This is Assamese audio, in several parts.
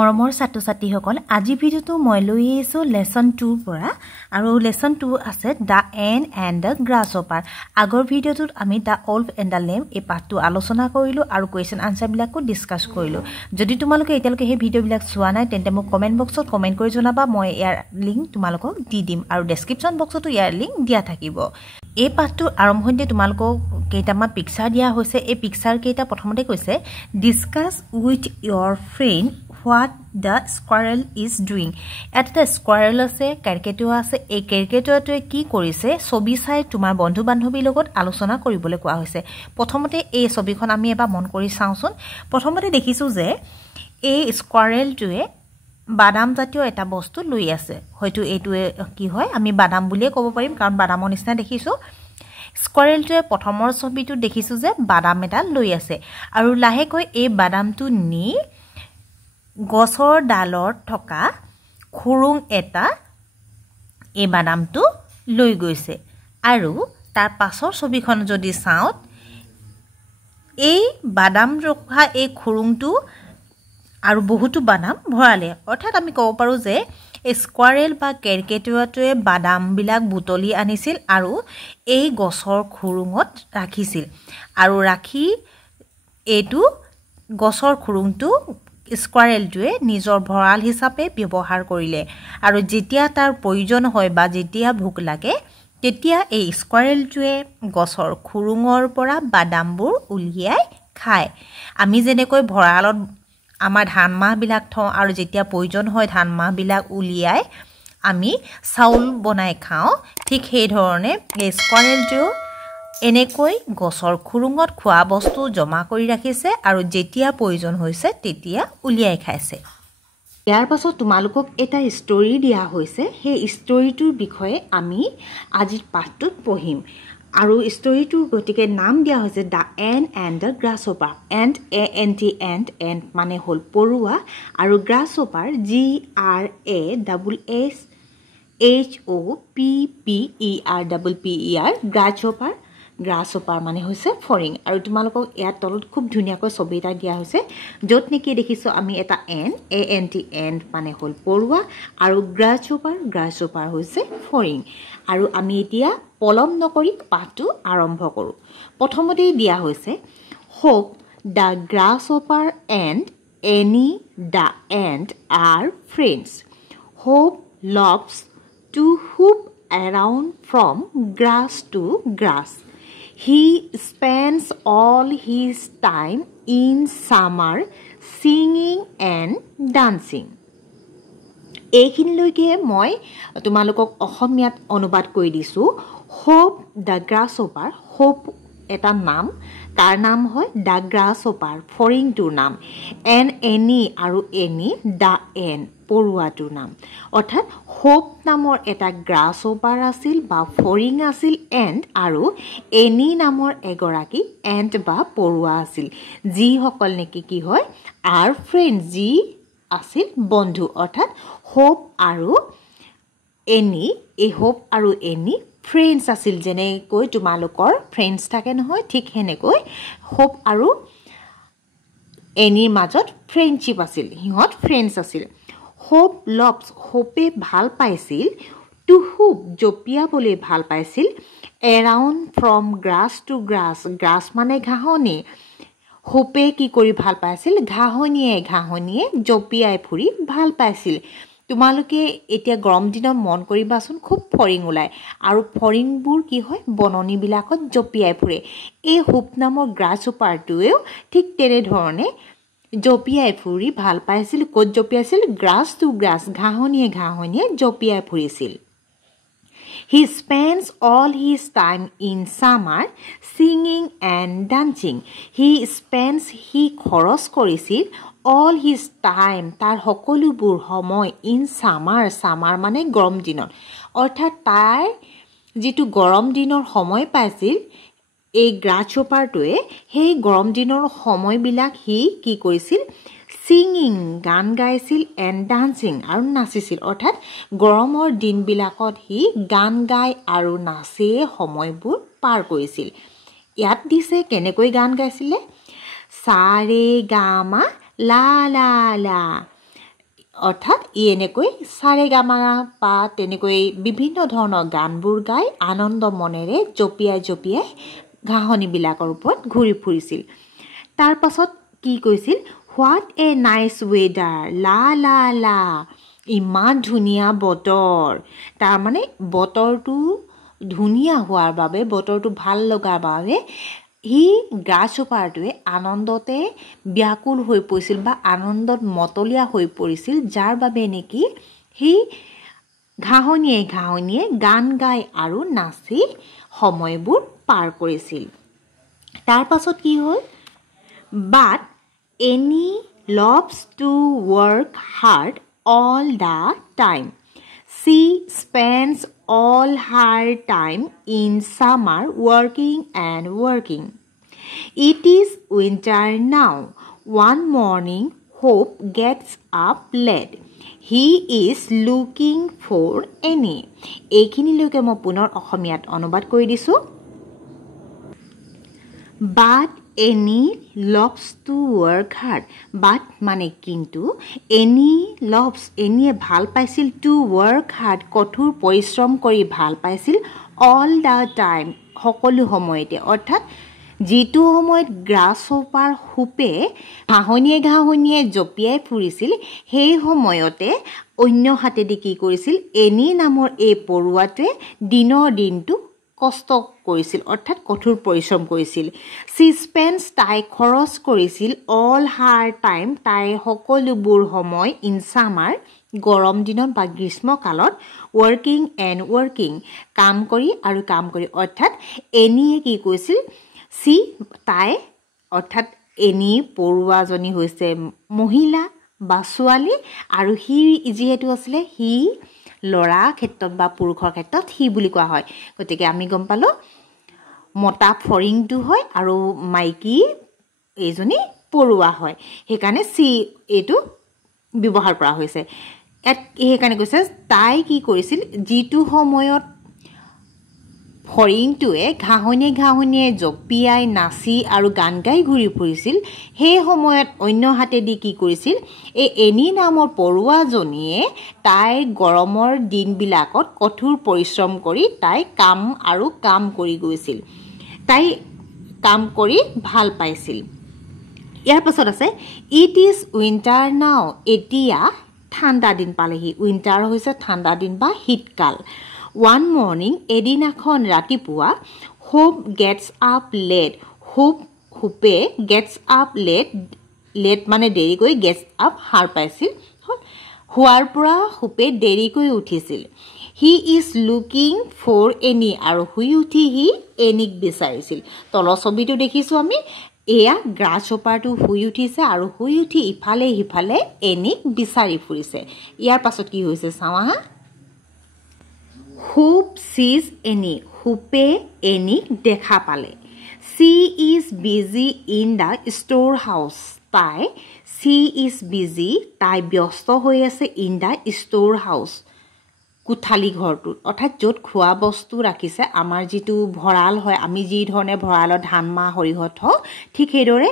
মৰমৰ ছাত্ৰ-ছাত্ৰীসকল আজি ভিডিওটো মই লৈ আহিছো লেসন 2 পৰা আৰু লেসন 2 আছে দা এণ্ড এণ্ড দা গ্ৰাছহপাৰ আগৰ ভিডিওটোত আমি দা ওল্ফ এণ্ড দা লেম এই পাঠটো আলোচনা কৰিলো আৰু কোৱেশ্চন আনসাৰ বিলাকো ডিসকাস কৰিলো যদি তোমালোকে এতিয়ালৈকে এই ভিডিও বিলাক চোৱা নাই তেন্তে মোক কমেন্ট বক্সত কমেন্ট কৰি জনাবা মই ইয়াৰ লিংক তোমালোকক দি দিম আৰু ডেসক্ৰিপচন বক্সতো ইয়াৰ লিংক দিয়া থাকিব এই পাঠটো আৰম্ভণিতে তোমালোকক কেইটামান পিকচাৰ দিয়া হৈছে এই পিকচাৰ কেইটা প্ৰথমতে কৈছে discuss with your friend what the squirrel is doing এটা squirrel আছে ক্যাৰিকেটৰ আছে এই ক্যাৰিকেটৰটোৱে কি কৰিছে ছবি চাই তোমাৰ বন্ধু বান্ধৱীৰ লগত আলোচনা কৰিবলৈ কোৱা হৈছে প্ৰথমতে এই ছবিখন আমি এবাৰ মন কৰি চাওঁচোন প্ৰথমতে দেখিছো যে এই স্কুৱাৰেলটোৱে বাদাম জাতীয় এটা বস্তু লৈ আছে হয়তো এইটোৱে কি হয় আমি বাদাম বুলিয়ে ক'ব পাৰিম কাৰণ বাদামৰ নিচিনা দেখিছো স্কুৱাৰেলটোৱে প্ৰথমৰ ছবিটো দেখিছো যে বাদাম এটা লৈ আছে আৰু লাহেকৈ এই বাদামটো নি গছৰ ডালত থকা খুৰুং এটা এই বাদামটো লৈ গৈছে আৰু তাৰ পাছৰ ছবিখন যদি চাও এই বাদাম ৰখা এই খুৰুংটো আৰু বহুতো বাদাম ভৰালে অৰ্থাৎ আমি ক'ব পাৰো যে স্কুৱাৰেল বা ক্যাৰিকেটৰটোৱে বাদাম বিলাক বুটলি আনিছিল আৰু এই গছৰ খুৰুঙত ৰাখিছিল আৰু ৰাখি এইটো গছৰ খুৰুংটো স্কুৱাৰেলটোৱে নিজৰ ভৰাল হিচাপে ব্যৱহাৰ কৰিলে আৰু যেতিয়া তাৰ প্ৰয়োজন হয় বা যেতিয়া ভোক লাগে তেতিয়া এই স্কুৱাৰেলটোৱে গছৰ খুৰুঙৰ পৰা বাদামবোৰ উলিয়াই খায় আমি যেনেকৈ ভৰালত আমাৰ ধান মাহ বিলাক থওঁ আৰু যেতিয়া প্ৰয়োজন হয় ধান মাহ বিলাক উলিয়াই আমি চাউল বনাই খাওঁ ঠিক সেই ধৰণে এই স্কুৱাৰেলটো এনেকৈ গছৰ খুৰুঙত খোৱা বস্তু জমা কৰি ৰাখিছে আৰু যেতিয়া প্ৰয়োজন হৈছে তেতিয়া উলিয়াই খাইছে ইয়াৰ পাছত তোমালোকক এটা ষ্টৰী দিয়া হৈছে সেই ষ্টৰীটোৰ বিষয়ে আমি আজিৰ পাঠটোত পঢ়িম আৰু ষ্টৰীটোৰ গতিকে নাম দিয়া হৈছে দা and the grasshopper and and মানে হ'ল পৰুৱা আৰু গ্ৰাছহপাৰ GRASHOPPER গ্ৰাছহপাৰ মানে হৈছে ফৰিং আৰু তোমালোকক ইয়াৰ তলত খুব ধুনীয়াকৈ ছবি এটা দিয়া হৈছে য'ত নেকি দেখিছো আমি এটা এণ্ড মানে হ'ল পৰুৱা আৰু গ্ৰাছহপাৰ হৈছে ফৰিং আৰু আমি এতিয়া পলম নকৰি পাঠটো আৰম্ভ কৰো প্ৰথমতে দিয়া হৈছে Hope the grasshopper and Annie the ant are friends Hope loves to hoop around from grass to grass. He spends all his time in summer singing and dancing. এইখিনিলৈকে মই তোমালোকক অসমীয়াত অনুবাদ কৰি দিছো হোপ দা গ্ৰাছহপাৰ হোপ এটা নাম তাৰ নাম হয় দা গ্ৰাছহপাৰ ফৰিংটোৰ নাম এনি আৰু এনি দা এন পৰুৱাটোৰ নাম অৰ্থাৎ হোপ নামৰ এটা গ্ৰাছহপাৰ আছিল বা ফৰিং আছিল এণ্ড আৰু এনি নামৰ এগৰাকী এণ্ড বা পৰুৱা আছিল যিসকল নেকি কি হয় আৰ ফ্ৰেণ্ড যি আছিল বন্ধু অৰ্থাৎ হোপ আৰু এনি এই হোপ আৰু এনি ফ্ৰেণ্ডছ আছিল যেনেকৈ তোমালোকৰ ফ্ৰেণ্ডছ থাকে নহয় ঠিক হেনেকৈ হোপ আৰু এনিৰ মাজত ফ্ৰেণ্ডশ্বিপ আছিল হিহঁত ফ্ৰেণ্ডছ আছিল হোপ লভছ হোপে ভাল পাইছিল টু হুপ জপিয়াবলৈ ভাল পাইছিল around from grass to grass মানে ঘাঁহনি হোপে কি কৰি ভাল পাইছিল ঘাঁহনিয়ে জপিয়াই ফুৰি ভাল পাইছিল তোমালোকে এতিয়া গৰম দিনত মন কৰিবাচোন খুব ফৰিং ওলায় আৰু ফৰিংবোৰ কি হয় বননিবিলাকত জপিয়াই ফুৰে এই হোপ নামৰ গ্ৰাছহপাৰটোৱেও ঠিক তেনেধৰণে জপিয়াই ফুৰি ভাল পাইছিল ক'ত জপিয়াইছিল গ্ৰাছ টু গ্ৰাছ ঘাঁহনিয়ে জপিয়াই ফুৰিছিল He spends all his time in summer singing and dancing. He খৰচ কৰিছিল all his time তাৰ সকলোবোৰ সময় in summer মানে গৰম দিনত অৰ্থাৎ তাৰ যিটো গৰম দিনৰ সময় পাইছিল এই গ্ৰাছহপাৰটোৱে সেই গৰম দিনৰ সময়বিলাক হি কি কৰিছিল সিংিং গান গাইছিল এণ্ড ডান্সিং আৰু নাচিছিল অৰ্থাৎ গৰমৰ দিনবিলাকত হি গান গাই আৰু নাচে সময়বোৰ পাৰ কৰিছিল ইয়াত দিছে কেনেকৈ গান গাইছিলে সা ৰে গা মা লা লা লা অৰ্থাৎ ই এনেকৈ সাৰেগামা পা তেনেকৈ বিভিন্ন ধৰণৰ গানবোৰ গাই আনন্দ মনেৰে জপিয়াই জপিয়াই ঘাঁহনিবিলাকৰ ওপৰত ঘূৰি ফুৰিছিল তাৰ পাছত কি কৈছিল হোৱাট এ নাইস ৱেডাৰ লা লা লা ইমান ধুনীয়া বতৰ তাৰ মানে বতৰটো ধুনীয়া হোৱাৰ বাবে বতৰটো ভাল লগাৰ বাবে হি গ্ৰাছহপাৰটোৱে আনন্দতে ব্যাকুল হৈ পৰিছিল বা আনন্দত মতলীয়া হৈ পৰিছিল যাৰ বাবে নেকি হি ঘাঁহনিয়ে গান গাই আৰু নাচি সময়বোৰ পাৰ কৰিছিল তাৰ পাছত কি হ'ল বাট any loves to work hard all the time she spends all her time in summer working it is winter now one morning Hope gets up late he is looking for Annie এইখিনিলৈকে মই পুনৰ অসমীয়াত অনুবাদ কৰি দিছো but Annie loves to work hard but মানে কিন্তু Annie ভাল পাইছিল to work hard কঠোৰ পৰিশ্ৰম কৰি ভাল পাইছিল all the time সকলো সময়তে অৰ্থাৎ যিটো সময়ত গ্ৰাছহপাৰ হুপে ঘাঁহনিয়ে জপিয়াই ফুৰিছিল সেই সময়তে অন্য হাতেদি কি কৰিছিল এনি নামৰ এই পৰুৱাটোৱে দিনটো কষ্ট কৰিছিল অৰ্থাৎ কঠোৰ পৰিশ্ৰম কৰিছিল সি স্পেন্স তাই খৰচ কৰিছিল অল হাৰ টাইম তাই সকলোবোৰ সময় ইন সামাৰ গৰম দিনত বা গ্ৰীষ্মকালত ৱৰ্কিং কাম কৰি অৰ্থাৎ এনিয়ে কি কৈছিল সি তাই অৰ্থাৎ এনি পৰুৱাজনী হৈছে মহিলা বা ছোৱালী আৰু হি যিহেতু আছিলে হি লৰা ক্ষেত্ৰত বা পুৰুষৰ ক্ষেত্ৰত হি বুলি কোৱা হয় গতিকে আমি গম পালো মতা ফৰিংটো হয় আৰু মাইকী এইজনী পৰুৱা হয় সেইকাৰণে সি এইটো ব্যৱহাৰ কৰা হৈছে সেইকাৰণে কৈছে তাই কি কৰিছিল যিটো সময়ত ফৰিংটোৱে ঘাঁহনিয়ে জপিয়াই নাচি আৰু গান গাই ঘূৰি ফুৰিছিল সেই সময়ত অন্য হাতেদি কি কৰিছিল এই এনি নামৰ পৰুৱাজনীয়ে তাই গৰমৰ দিনবিলাকত কঠোৰ পৰিশ্ৰম কৰি তাই কাম কৰি গৈছিল তাই কাম কৰি ভাল পাইছিল ইয়াৰ পাছত আছে ইট ইজ উইন্টাৰ নাও এতিয়া ঠাণ্ডা দিন পালেহি উইন্টাৰ হৈছে ঠাণ্ডা দিন বা শীতকাল One morning, এদিনাখন ৰাতিপুৱা Hope gets up late. Hope gets up late মানে দেৰিকৈ gets up হাৰ পাইছিল হোৱাৰ পৰা Hope দেৰিকৈ উঠিছিল He is looking for Annie আৰু শুই উঠি হি এনিক বিচাৰিছিল তলৰ ছবিটো দেখিছো আমি এয়া গ্ৰাছহপাৰটো শুই উঠিছে আৰু শুই উঠি ইফালে সিফালে এনিক বিচাৰি ফুৰিছে ইয়াৰ পাছত কি হৈছে চাওঁহা Hope sees Annie. Hope Annie দেখা পালে. She is busy in the storehouse. She is busy. তাই ব্যস্ত হৈ আছে in the storehouse. কোঠালি ঘৰটোত অৰ্থাৎ য'ত খোৱা বস্তু ৰাখিছে আমাৰ যিটো ভঁৰাল হয় আমি যি ধৰণে ভঁৰালত ধান মাহ সৰিয়হ থওঁ ঠিক সেইদৰে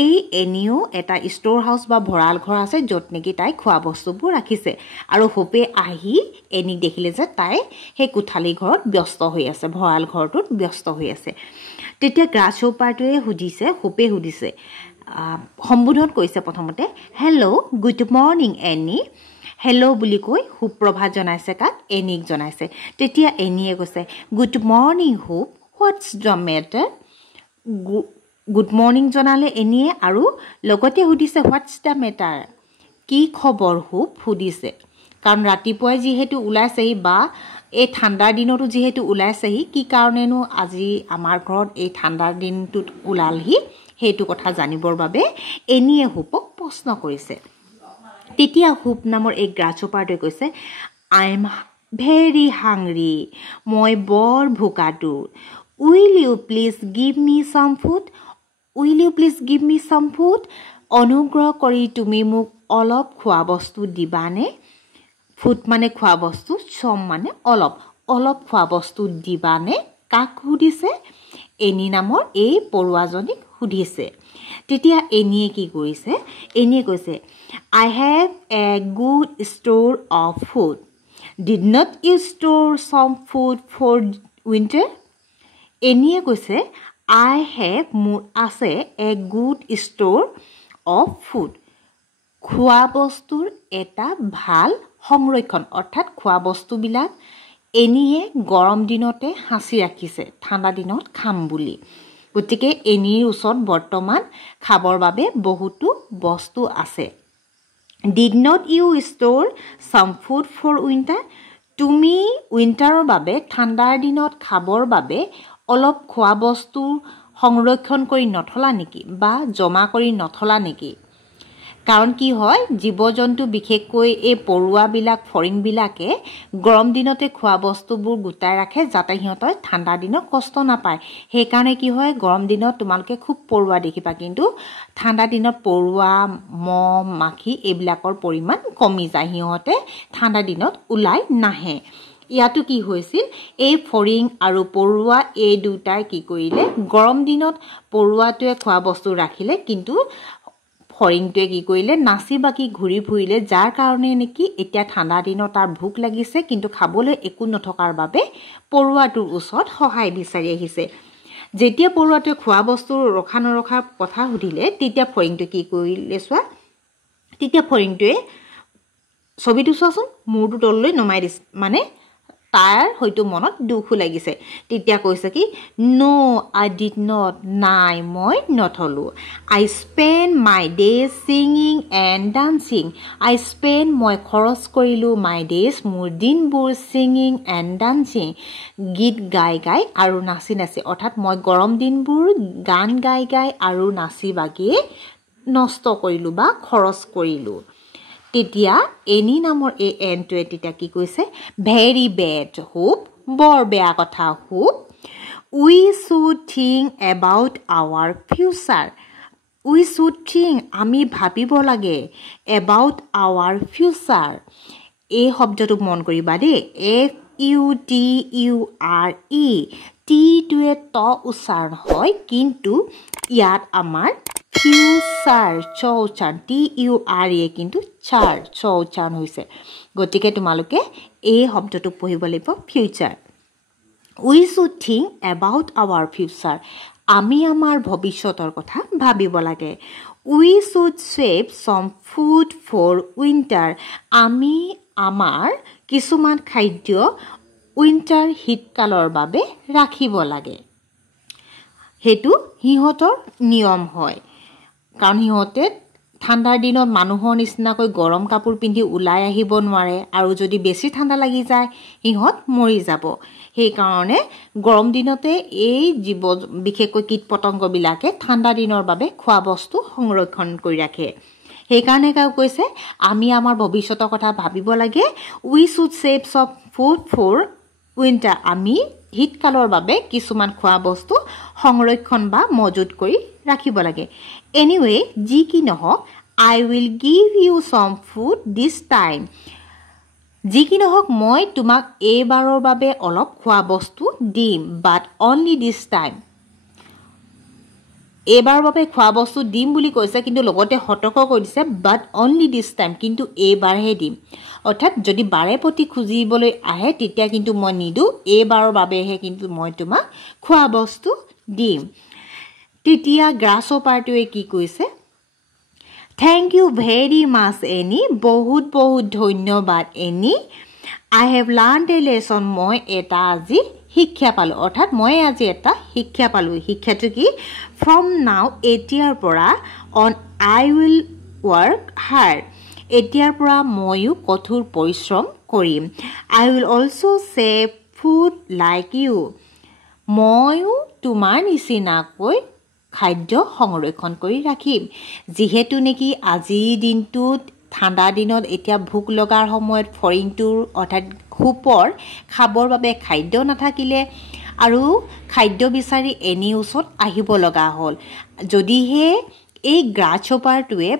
এই এনিও এটা ষ্ট'ৰ হাউচ বা ভঁৰাল ঘৰ আছে য'ত নেকি তাই খোৱা বস্তুবোৰ ৰাখিছে আৰু হোপে আহি এনিক দেখিলে যে তাই সেই কোঠালি ঘৰত ব্যস্ত হৈ আছে ভঁৰাল ঘৰটোত ব্যস্ত হৈ আছে তেতিয়া গ্ৰাছহপাৰটোৱে হোপে সুধিছে সম্বোধন কৰিছে প্ৰথমতে hello' good morning any hello' বুলি কৈ সুপ্ৰভাত জনাইছে কাক এনিক জনাইছে তেতিয়া এনিয়ে কৈছে good morning hope Whats the matter good morning জনালে এনিয়ে আৰু লগতে সুধিছে হোৱাটছ দ্য মেটাৰ কি খবৰ হোপ সুধিছে কাৰণ ৰাতিপুৱাই যিহেতু ওলাইছেহি বা এই ঠাণ্ডাৰ দিনতো যিহেতু ওলাইছেহি কি কাৰণেনো আজি আমাৰ ঘৰত এই ঠাণ্ডাৰ দিনটোত ওলালহি সেইটো কথা জানিবৰ বাবে এনিয়ে হোপক প্ৰশ্ন কৰিছে তেতিয়া হোপ নামৰ এই গ্ৰাছহপাৰটোৱে কৈছে আই এম ভেৰি হাংৰি মই বৰ ভোকাতুৰ will you please give me some food অনুগ্ৰহ কৰি তুমি মোক অলপ খোৱা বস্তু দিবানে ফুড মানে খোৱা বস্তু সম মানে অলপ খোৱা বস্তু দিবানে কাক সুধিছে এনি নামৰ এই পৰুৱাজনীক সুধিছে তেতিয়া এনিয়ে কি কৰিছে এনিয়ে কৈছে I have a good store of food did not you store some food for winter এনিয়ে কৈছে I have মোৰ আছে a good store of food খোৱা বস্তুৰ এটা ভাল সংৰক্ষণ অৰ্থাৎ খোৱা বস্তুবিলাক এনিয়ে গৰম দিনতে হাসি ৰাখিছে ঠাণ্ডা দিনত খাম বুলি গতিকে এনিৰ ওচৰত বৰ্তমান খাবৰ বাবে বহুতো বস্তু আছে Did not you store some food for winter তুমি উইন্টাৰৰ বাবে ঠাণ্ডাৰ দিনত খাবৰ বাবে অলপ খোৱা বস্তু সংৰক্ষণ কৰি নথলা নেকি বা জমা কৰি নথলা নেকি কাৰণ কি হয় জীবজন্তু বিশেষকৈ এই পৰুৱা বিলাক ফৰিং বিলাকে গৰম দিনতে খোৱা বস্তুবোৰ গুটাই ৰাখে যাতে সিহঁতৰ ঠাণ্ডা দিনত কষ্ট নাপায় সেই কাৰণে কি হয় গৰম দিনত তোমালকে খুব পৰুৱা দেখিবা কিন্তু ঠাণ্ডা দিনত পৰুৱা মহ মাখি এইবিলাকৰ পৰিমাণ কমি যায় সিহঁতে ঠাণ্ডা দিনত উলাই নাহে ইয়াতো কি হৈছিল এই ফৰিং আৰু পৰুৱা এই দুটাই কি কৰিলে গৰম দিনত পৰুৱাটোৱে খোৱা বস্তু ৰাখিলে কিন্তু ফৰিংটোৱে কি কৰিলে নাচি বাকি ঘুৰি ফুৰিলে যাৰ কাৰণে নেকি এতিয়া ঠাণ্ডা দিনত তাৰ ভোক লাগিছে কিন্তু খাবলৈ একো নথকাৰ বাবে পৰুৱাটোৰ ওচৰত সহায় বিচাৰি আহিছে যেতিয়া পৰুৱাটোৱে খোৱা বস্তু ৰখা নৰখাৰ কথা সুধিলে তেতিয়া ফৰিংটো কি কৰিলে চোৱা তেতিয়া ফৰিংটোৱে ছবিটো চোৱাচোন মূৰটো তললৈ নমাই দিছে মানে তাৰ হয়তো মনত দুখ লাগিছে তেতিয়া কৈছে কি নো আই ডিড নট নাই মই নথলো আই স্পেন্ড মাই ডেজ সিংিং এণ্ড ডান্সিং আই স্পেন্ড মই খৰচ কৰিলো মাই ডেজ মোৰ দিনবোৰ সিংিং এণ্ড ডান্সিং গীত গাই গাই আৰু নাচি নাচি অৰ্থাৎ মই গৰম দিনবোৰ গান গাই গাই আৰু নাচি বাগি নষ্ট কৰিলো বা খৰচ কৰিলো তেতিয়া এনি নামৰ এই এনটোৱে তেতিয়া কি কৈছে ভেৰি বেড হোপ বৰ বেয়া কথা hope we should think about our future we should think আমি ভাবিব লাগে এবাউট আৱাৰ ফিউচাৰ এই শব্দটো মন কৰিবা দেই FUTURE টিটোৱে ত উচ্চাৰণ হয় কিন্তু ইয়াত আমাৰ ফিউচাৰ চৌচান TURE কিন্তু চাৰ চৌচান হৈছে গতিকে তোমালোকে এই শব্দটো পঢ়িব লাগিব future we should think about our future আমি আমাৰ ভৱিষ্যতৰ কথা ভাবিব লাগে we should save some food for winter আমি আমাৰ কিছুমান খাদ্য উইন্টাৰ শীতকালৰ বাবে ৰাখিব লাগে হেতু হিহঁতৰ নিয়ম হয় কাৰণ হিহঁতে ঠাণ্ডাৰ দিনত মানুহৰ নিচিনাকৈ গৰম কাপোৰ পিন্ধি উলাই আহিব নোৱাৰে আৰু যদি বেছি ঠাণ্ডা লাগি যায় হিহঁত মৰি যাব সেই কাৰণে গৰম দিনতে এই জীৱ বিশেষকৈ কীট পতংগ বিলাকে ঠাণ্ডা দিনৰ বাবে খোৱা বস্তু সংৰক্ষণ কৰি ৰাখে সেই কাৰণে কৈছে আমি আমাৰ ভৱিষ্যতৰ কথা ভাবিব লাগে we should save some food for winter আমি শীতকালৰ বাবে কিছুমান খোৱা বস্তু সংৰক্ষণ বা মজুত কৰি ৰাখিব লাগে এনিৱে যি কি নহওক I will give you some food this time যি কি নহওক মই তোমাক এইবাৰৰ বাবে অলপ খোৱা বস্তু দিম but only this time এইবাৰৰ বাবে খোৱা বস্তু দিম বুলি কৈছে কিন্তু লগতে হতক কৈ দিছে but only this time কিন্তু এইবাৰহে দিম অৰ্থাৎ যদি বাৰে প্ৰতি খুজিবলৈ আহে তেতিয়া কিন্তু মই নিদু এইবাৰৰ বাবেহে কিন্তু মই তোমাক খোৱা বস্তু দিম তেতিয়া গ্ৰাছহপাৰটোৱে কি কৈছে Thank you very much Annie বহুত বহুত ধন্যবাদ Annie I have learned a lesson মই এটা আজি শিক্ষা পালো অৰ্থাৎ মই আজি এটা শিক্ষা পালো শিক্ষাটো কি from now এতিয়াৰ পৰা on I will work hard এতিয়াৰ পৰা মইও কঠোৰ পৰিশ্ৰম কৰিম I will also save food like you মইও তোমাৰ নিচিনাকৈ খাদ্য সংৰক্ষণ কৰি ৰাখিম যেহেতু নেকি আজি দিনটোত ঠাণ্ডা দিনত এতিয়া ভোক লগাৰ সময়ত ফৰিংটোৰ অৰ্থাৎ খুপৰ খাবৰ বাবে খাদ্য নাথাকিলে আৰু খাদ্য বিচাৰি এনি ওচৰত আহিব লগা হ'ল যদিহে এই গ্ৰাছহপাৰটোৱে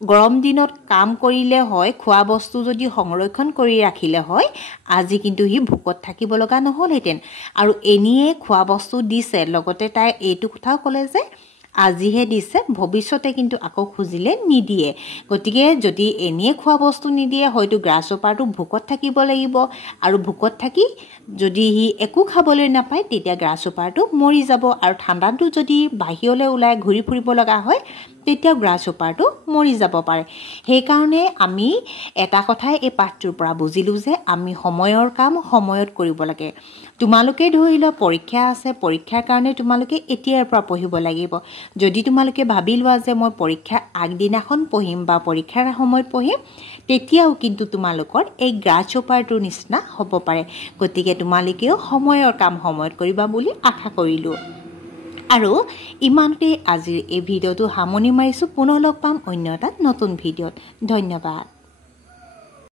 গৰম দিনত কাম কৰিলে হয় খোৱা বস্তু যদি সংৰক্ষণ কৰি ৰাখিলে হয় আজি কিন্তু হি ভোকত থাকিব লগা নহল হেতেন আৰু এনিয়ে খোৱা বস্তু দিছে লগতে তাই এইটো কথাও ক'লে যে আজিহে দিছে ভৱিষ্যতে কিন্তু আকৌ খুজিলে নিদিয়ে গতিকে যদি এনে খোৱা বস্তু নিদিয়ে হয়তো গ্ৰাছহপাৰটো ভোকত থাকিব লাগিব আৰু ভোকত থাকি যদি হি একো খাবলৈ নাপায় তেতিয়া গ্ৰাছহপাৰটো মৰি যাব আৰু ঠাণ্ডাটো যদি বাহিৰলৈ ওলাই ঘূৰি ফুৰিব লগা হয় তেতিয়া গ্ৰাছহপাৰটো মৰি যাব পাৰে সেই কাৰণে আমি এটা কথাই এই পাঠটোৰ পৰা বুজিলো যে আমি সময়ৰ কাম সময়ত কৰিব লাগে তোমালোকে ধৰি লোৱা পৰীক্ষা আছে পৰীক্ষাৰ কাৰণে তোমালোকে এতিয়াৰ পৰা পঢ়িব লাগিব যদি তোমালোকে ভাবি লোৱা যে মই পৰীক্ষাৰ আগদিনাখন পঢ়িম বা পৰীক্ষাৰ সময়ত পঢ়িম তেতিয়াও কিন্তু তোমালোকৰ এই গ্ৰাছহপাৰটোৰ নিচিনা হ'ব পাৰে গতিকে তোমালোকেও সময়ৰ কাম সময়ত কৰিবা বুলি আশা কৰিলোঁ আৰু ইমানতে আজিৰ এই ভিডিঅ'টো সামৰণি মাৰিছোঁ পুনৰ লগ পাম অন্য এটা নতুন ভিডিঅ'ত ধন্যবাদ